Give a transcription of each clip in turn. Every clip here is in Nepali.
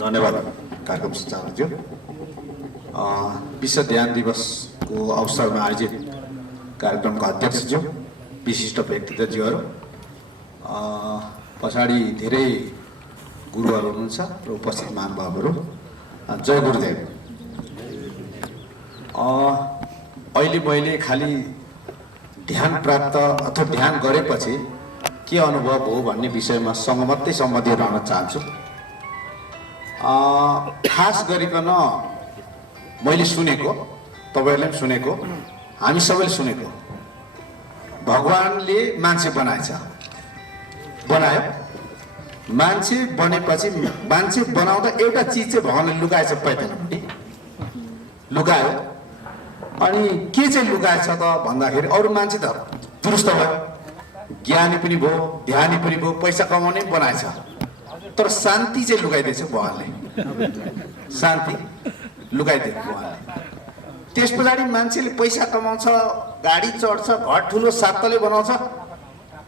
धन्यवाद कार्यक्रम सञ्चालकज्यू। विश्व ध्यान दिवसको अवसरमा आयोजित कार्यक्रमका अध्यक्षज्यू, विशिष्ट व्यक्तित्वज्यूहरू, पछाडि धेरै गुरुहरू हुनुहुन्छ र उपस्थित महानुभावहरू, जय गुरुदेव। अहिले मैले खालि ध्यान प्राप्त अथवा ध्यान गरेपछि के अनुभव हो भन्ने विषयमा मात्रै सम्बन्धित रहन चाहन्छु। खास गरिकन मैले सुनेको, तपाईहरुले पनि सुनेको, हामी सबैले सुनेको, भगवानले मान्छे बनायो। मान्छे बनेपछि मान्छे बनाउँदा एउटा चीज चाहिँ भगवानले लुकाएछ, पैतालापट्टि लुकायो। अनि के चाहिँ लुकाएछ त भन्दाखेरि अरु मान्छे त दुरुस्त भयो, ज्ञानी पनि भयो, ध्यानी पनि भयो, पैसा कमाउने पनि बनाएछ, तर शान्ति चाहिँ लुकाइदिएछ भगवानले। शान्ति लुकाइदियो भगवानले। त्यस पछाडि मान्छेले पैसा कमाउँछ, गाडी चढ्छ, घर ठुलो सातले बनाउँछ,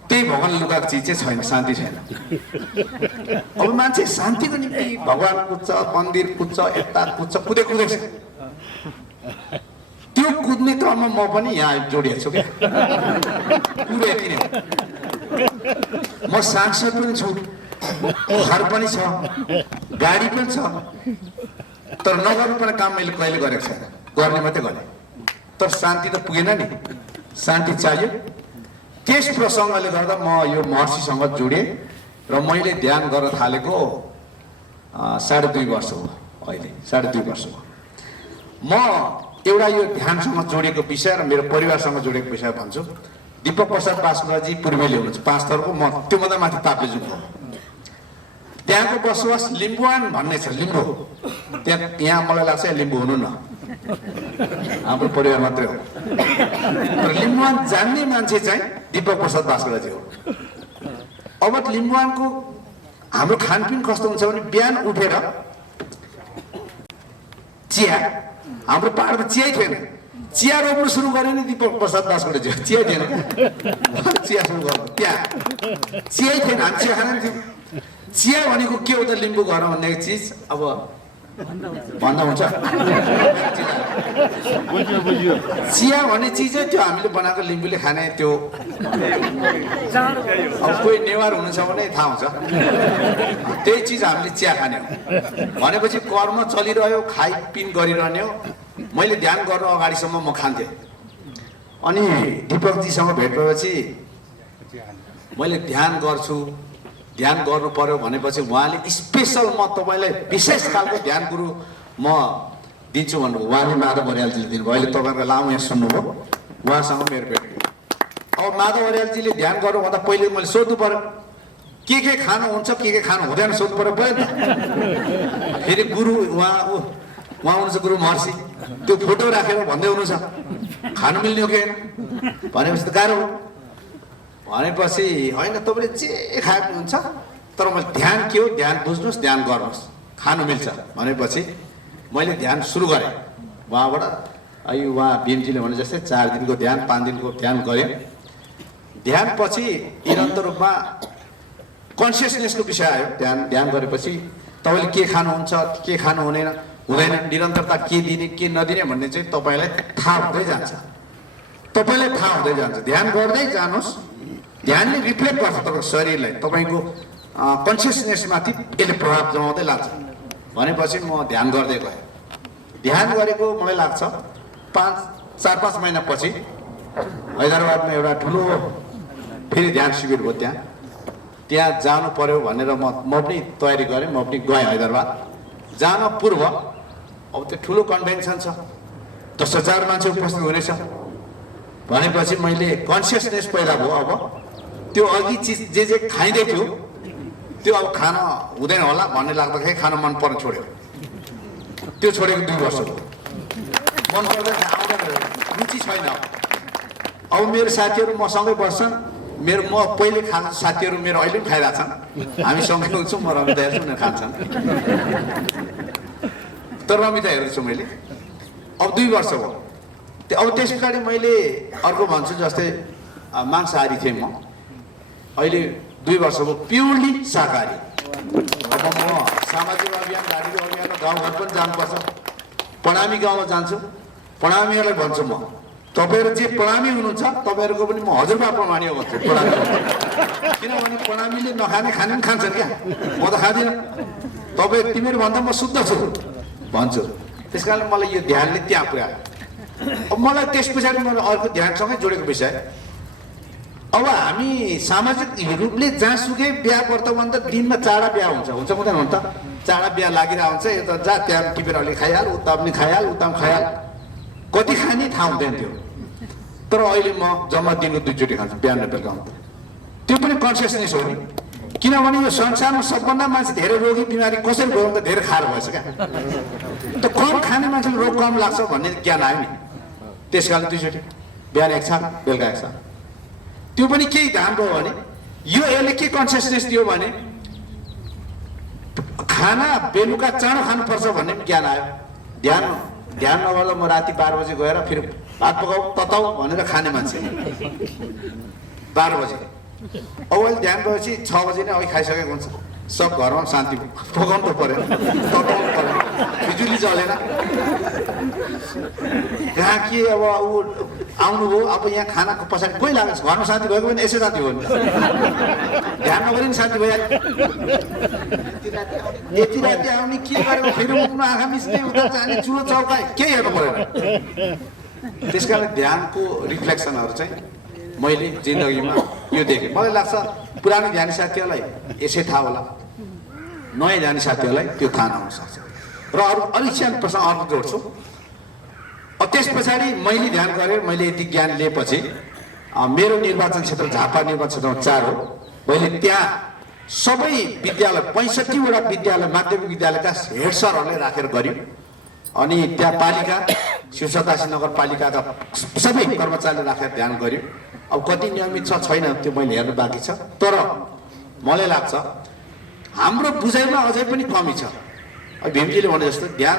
त्यही भगवानले लुकाएको चिज चाहिँ छैन, शान्ति छैन। अब मान्छे शान्तिको निम्ति भगवान कुद्छ, मन्दिर कुद्छ, यता कुद्छ, कुदेछ। त्यो कुद्ने क्रममा म पनि यहाँ जोडिएको छु क्या। पुरै यति नै। म सांसद पनि छु, घर पनि छ, गाडी पनि छ, तर नगर्नुपर्ने काम मैले कहिले गरेको छैन। गर्ने मात्रै गरेँ, तर शान्ति त पुगेन नि। शान्ति चाहियो। त्यस प्रसङ्गले गर्दा म यो महर्षिसँग जोडेँ र मैले ध्यान गर्न थालेको 2.5 वर्ष हो। अहिले 2.5 वर्ष हो। म एउटा यो ध्यानसँग जोडेको विषय र मेरो परिवारसँग जोडेको विषय भन्छु। दीपक प्रसाद बास्कोटाजी पूर्वेली हुनुहुन्छ, 5 थरको, म त्योभन्दा माथि ताप्लेजुङको। त्यहाँको बसोबास लिम्बुवान भन्ने छ, लिम्बू। यहाँ मलाई लाग्छ लिम्बू हुनु न, हाम्रो परिवार मात्रै हो। तर लिम्बुवान जान्ने मान्छे चाहिँ दीपक प्रसाद बास्कोटाजी हो। अब लिम्बुवानको हाम्रो खानपिन कस्तो हुन्छ भने बिहान उठेर चिया, हाम्रो पहाडमा चिया थिएन, चिया रोप्नु सुरु गरे नि दीपक प्रसाद बास्कोटाजी। चिया थिएन, चिया सुरु गर्नु, त्यहाँ चिया थिएन, हामी चिया खान थियौँ। चिया भनेको के हो त लिम्बू घर भन्ने चिज, अब भन्दा हुन्छ। चिया भन्ने चिज त्यो हामीले बनाएको लिम्बूले खाने त्यो। अब कोही नेवार हुनुहुन्छ भने थाहा हुन्छ, त्यही चिज हामीले चिया खाने हो। भनेपछि कर्म चलिरह्यो, खाइपिन गरिरहने हो। मैले ध्यान गर्नु अगाडिसम्म म खान्थेँ। अनि दीपकजीसँग भेट भएपछि मैले ध्यान गर्छु, ध्यान गर्नु पर्यो भनेपछि उहाँले स्पेसल म तपाईँलाई विशेष खालको ध्यान गुरु म दिन्छु भन्नुभयो। उहाँले माधव बरियालजीले दिनुभयो। अहिले तपाईँको लामो यहाँ सुन्नुभयो, उहाँसँग मेरो भेट भयो। अब माधव बरियालजीले ध्यान गर्नु भन्दा पहिले मैले सोध्नु पर्यो, के खानु हुन्छ, के खानु हुँदैन सोध्नु पर्यो नि त। फेरि गुरु उहाँ हुनुहुन्छ गुरु महर्षि, त्यो फोटो राखेर भन्दै हुनुहुन्छ खानु मिल्ने हो कि भनेपछि त गाह्रो हो। भनेपछि होइन, तपाईँले जे खाएको हुन्छ, तर मैले ध्यान के हो, ध्यान बुझ्नुहोस्, ध्यान गर्नुहोस्, खानु मिल्छ भनेपछि मैले ध्यान सुरु गरेँ। उहाँबाट उहाँ भीमजीले भने जस्तै 4 दिनको ध्यान, 5 दिनको ध्यान गरेँ। ध्यान पछि निरन्तर रूपमा कन्सियसनेसको विषय आयो। ध्यान गरेपछि तपाईँले के खानुहुन्छ, के खानु हुँदैन, निरन्तरता के दिने के नदिने भन्ने चाहिँ तपाईँलाई थाहा हुँदै जान्छ। ध्यान गर्दै जानुहोस्। ध्यानले रिफ्लेक्ट गर्छ तपाईँको शरीरलाई, तपाईँको कन्सियसनेसमाथि यसले प्रभाव जमाउँदै लाग्छ। भनेपछि म ध्यान गर्दै गएँ। ध्यान गरेको मलाई लाग्छ 4-5 महिनापछि हैदराबादमा एउटा ठुलो फेरि ध्यान शिविर हो। त्यहाँ जानु पर्यो भनेर म पनि तयारी गरेँ। म पनि गएँ हैदराबाद। जान पूर्व अब त्यो ठुलो कन्भेन्सन छ, 10,000 मान्छे उपस्थित हुनेछ भनेपछि मैले कन्सियसनेस पैदा भयो। अब त्यो अघि चिज जे खाइँदै थियो त्यो अब खान हुँदैन होला भन्ने लाग्दाखेरि खान मन पर्न छोड्यो। त्यो छोडेको 2 वर्ष भयो। मन पर्दैन, आउँदैन, रुचि छैन। अब मेरो साथीहरू मसँगै बस्छन्, म पहिले खानु, साथीहरू मेरो अहिले पनि खाइरहेछन्, हामी सँगै हुन्छौँ, म रमिता हेर्छु, उनीहरू खान्छन्। तर रमिता हेर्दैछु मैले। अब 2 वर्ष भयो। अब त्यस पछाडि मैले अर्को भन्छु, जस्तै मांसाहारी थिएँ म, अहिले 2 वर्ष भयो प्योरली शाकाहारी। अब म सामाजिक अभियान धार्मिक अभियानमा गाउँघर पनि जानुपर्छ। प्रणामी गाउँमा जान्छु, प्रणामीहरूलाई भन्छु म तपाईँहरू जे प्रणामी हुनुहुन्छ तपाईँहरूको पनि म हजुरबा प्रमाणी हो भन्छु। प्रणामी किनभने प्रणामीले नखाने खाने पनि खान्छन् क्या, म त खाँदिनँ। तपाईँ तिमीहरू भन्दा म शुद्ध छु भन्छु। त्यस कारण मलाई यो ध्यानले त्यहाँ पुर्यायो। अब मलाई त्यस पछाडि मलाई अर्को ध्यानसँगै जोडेको विषय, अब हामी सामाजिक रूपले जहाँसुकै बिहा व्रत भन्दा दिनमा 4 बिहा हुन्छ हुँदैन हुन त? 4 बिहा लागिरहेको हुन्छ। यो त जा त्यहाँ टिपेर अलि खाइहाल, उता पनि खाइहाल, उता पनि खाइहाल, कति खाने थाहा हुँदैन थियो। तर अहिले म जम्मा दिनको 2 चोटि खान्छु, बिहान र बेलुका। त्यो पनि कन्सियसनेस हो नि, किनभने यो संसारमा सबभन्दा मान्छे धेरै रोगी बिमारी कसरी भयो भने त धेरै खाएर भएछ क्या। त कम खाने मान्छेले रोग कम लाग्छ भन्ने ज्ञान आयो नि। त्यस कारण 2 चोटि, बिहान 1 छाक, बेलुका 1 छाक। त्यो पनि केही ध्यान भयो भने यो यसले के कन्सियसनेस दियो भने खाना बेलुका चाँडो खानुपर्छ भन्ने पनि ज्ञान आयो। ध्यान नगर्दा म राति 12 बजे गएर फेरि भात पकाऊ तताऊ भनेर खाने मान्छे 12 बजे। अब अहिले ध्यान भएपछि 6 बजे नै अघि खाइसकेको हुन्छ। सब घरमा शान्ति, पकाउनु त पऱ्यो, तताउनु पऱ्यो, बिजुली जलेन। कहाँ के अब ऊ आउनुभयो, अब यहाँ खानाको पछाडि कोही लाग्छ, घरमा शान्ति भएको पनि यसै शान्ति हो नि। ध्यान नगरी पनि शान्ति भइहाल्यो। यति राति आउने के गरेको, फेरि उठ्नु, आँखा मिच्ने, उता जाने, चुलो चौका केही हेर्नु परेन। त्यस कारण ध्यानको रिफ्लेक्सनहरू चाहिँ मैले जिन्दगीमा यो देखेँ। मलाई लाग्छ पुरानो ध्यानी साथीहरूलाई यसै थाहा होला, नयाँ ध्यानी साथीहरूलाई त्यो थाहा नहुन सक्छ। र अलिक सानो प्रश्न अर्को जोड्छु। त्यस पछाडि मैले ध्यान गरेँ, मैले यति ज्ञान लिएपछि मेरो निर्वाचन क्षेत्र झापा निर्वाचन क्षेत्र 4 हो। मैले त्यहाँ सबै विद्यालय 65 वटा विद्यालय माध्यमिक विद्यालयका हेड सरहरूले राखेर गर्यो। अनि त्यहाँ पालिका शिवसतासी नगरपालिकाका सबै कर्मचारीले राखेर ध्यान गर्यो। अब कति नियमित छ छैन त्यो मैले हेर्नु बाँकी छ। तर मलाई लाग्छ हाम्रो बुझाइमा अझै पनि कमी छ। भीमजीले भने जस्तो ध्यान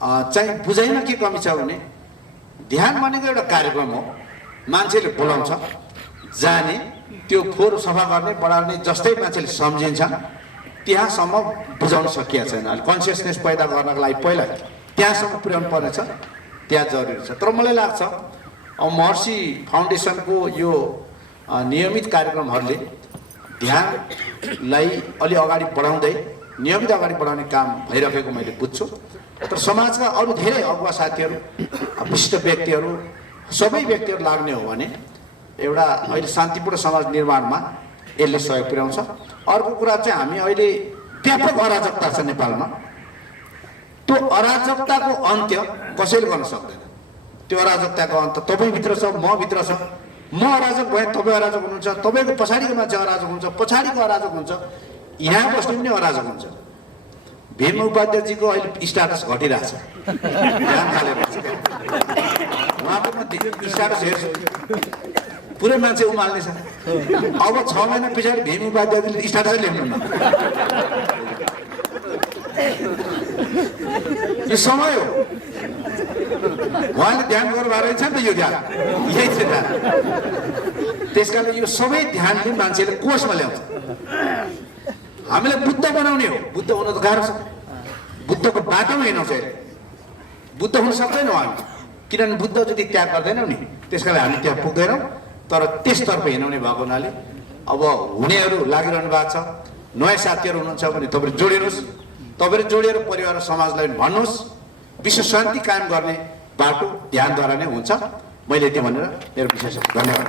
चाहिँ बुझाइमा के कमी छ भने ध्यान भनेको एउटा कार्यक्रम हो, मान्छेले बोलाउँछ जाने, त्यो फोहोर सफा गर्ने बढाउने जस्तै मान्छेले सम्झिन्छ, त्यहाँसम्म बुझाउन सकिएको छैन। अहिले कन्सियसनेस पैदा गर्नको लागि पहिला त्यहाँसम्म पुर्याउनु पर्नेछ, त्यहाँ जरुरी छ। तर मलाई लाग्छ अब महर्षि फाउन्डेसनको यो नियमित कार्यक्रमहरूले ध्यानलाई अलि अगाडि बढाउँदै नियमित अगाडि बढाउने काम भइरहेको मैले बुझ्छु। तर समाजका अरू धेरै अगुवा साथीहरू, विशिष्ट व्यक्तिहरू, सबै व्यक्तिहरू लाग्ने हो भने एउटा अहिले शान्तिपूर्ण समाज निर्माणमा यसले सहयोग पुर्याउँछ। अर्को कुरा चाहिँ हामी अहिले व्यापक अराजकता छ नेपालमा, त्यो अराजकताको अन्त्य कसैले गर्न सक्दैन। त्यो अराजकताको अन्त तपाईँभित्र छ, म भित्र छ। म अराजक भए तपाईँ अराजक हुनुहुन्छ, तपाईँको पछाडिको मान्छे अराजक हुन्छ, पछाडिको अराजक हुन्छ, यहाँ बस्ने पनि अराजक हुन्छ। भीम उपाध्यायजीको अहिले स्ट्याटस घटिरहेछ, ध्यान थालेर उहाँको म स्ट्याटस हेर्छु, पुरै मान्छे उमाल्ने छ। अब 6 महिना पछाडि भीम उपाध्यायजीले स्ट्याटसै लेख्नुहुन्न। यो समय हो, उहाँले ध्यान गर्नुभएको रहेछ नि त। यो ध्यान यही छ ध्यान। त्यस कारण यो सबै ध्यानले मान्छेले कोषमा ल्याउँछ। हामीलाई बुद्ध बनाउने हो, बुद्ध हुन त गाह्रो छ। बुद्धको बाटोमा हिँड्नु छ, बुद्ध हुन सक्दैनौँ हामी, किनभने बुद्ध जति त्याग गर्दैनौँ नि, त्यस कारण हामी त्यहाँ पुग्दैनौँ। तर त्यसतर्फ हिँडाउने भएको हुनाले अब हुनेहरू लागिरहनु भएको छ। नयाँ साथीहरू हुनुहुन्छ भने तपाईँले जोडिनुहोस्, तपाईँले जोडिएर परिवार र समाजलाई भन्नुहोस् विश्व शान्ति कायम गर्ने बाटो ध्यानद्वारा नै हुन्छ। मैले त्यो भनेर मेरो विशेष धन्यवाद।